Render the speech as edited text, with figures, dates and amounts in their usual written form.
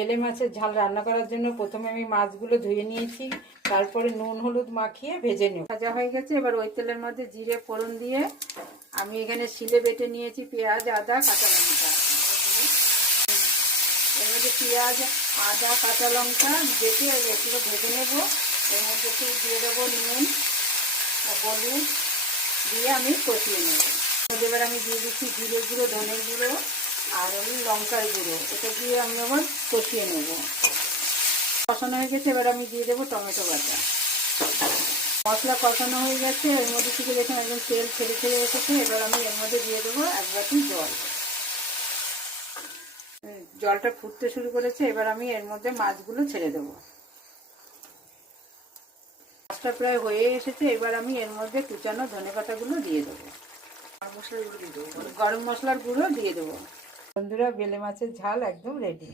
বেলে মাছের ঝাল রান্না করার জন্য প্রথমে আমি মাছগুলো ধুয়ে নিয়েছি, তারপরে নুন হলুদ মাখিয়ে ভেজে নেব। ভাজা হয়ে গেছে, এবার ওই তেলের মধ্যে জিরে ফোড়ন দিয়ে আমি এখানে শিলে বেটে নিয়েছি পেঁয়াজ আদা কাঁচা লঙ্কা। এর মধ্যে পেঁয়াজ আদা কাঁচা লঙ্কা বেটে এগুলো ভেজে নেব। এর মধ্যে একটু দিয়ে দেবো নুন হলুদ দিয়ে আমি কষিয়ে নেব। এবার আমি দিয়ে দিচ্ছি জিরে গুঁড়ো ধনে গুঁড়ো আর ওই লঙ্কার গুঁড়ো, এটা দিয়ে আমি আবার কষিয়ে নেব। কষানো হয়ে গেছে, এবার আমি দিয়ে দেবো টমেটো বাটা। মশলা কষানো হয়ে গেছে, এর মধ্যে থেকে দেখুন একদম তেল ছেড়ে ছেড়ে এসেছে। এবার আমি এর মধ্যে দিয়ে দেবো এক বাটি জল। জলটা ফুটতে শুরু করেছে, এবার আমি এর মধ্যে মাছগুলো ছেড়ে দেবো। মাছটা প্রায় হয়ে এসেছে, এবার আমি এর মধ্যে কুচানো ধনেপাতাগুলো দিয়ে দেবো। গরম মশলার গুঁড়ো দিয়ে দেবো। বন্ধুরা, বেলে মাছের ঝাল একদম রেডি।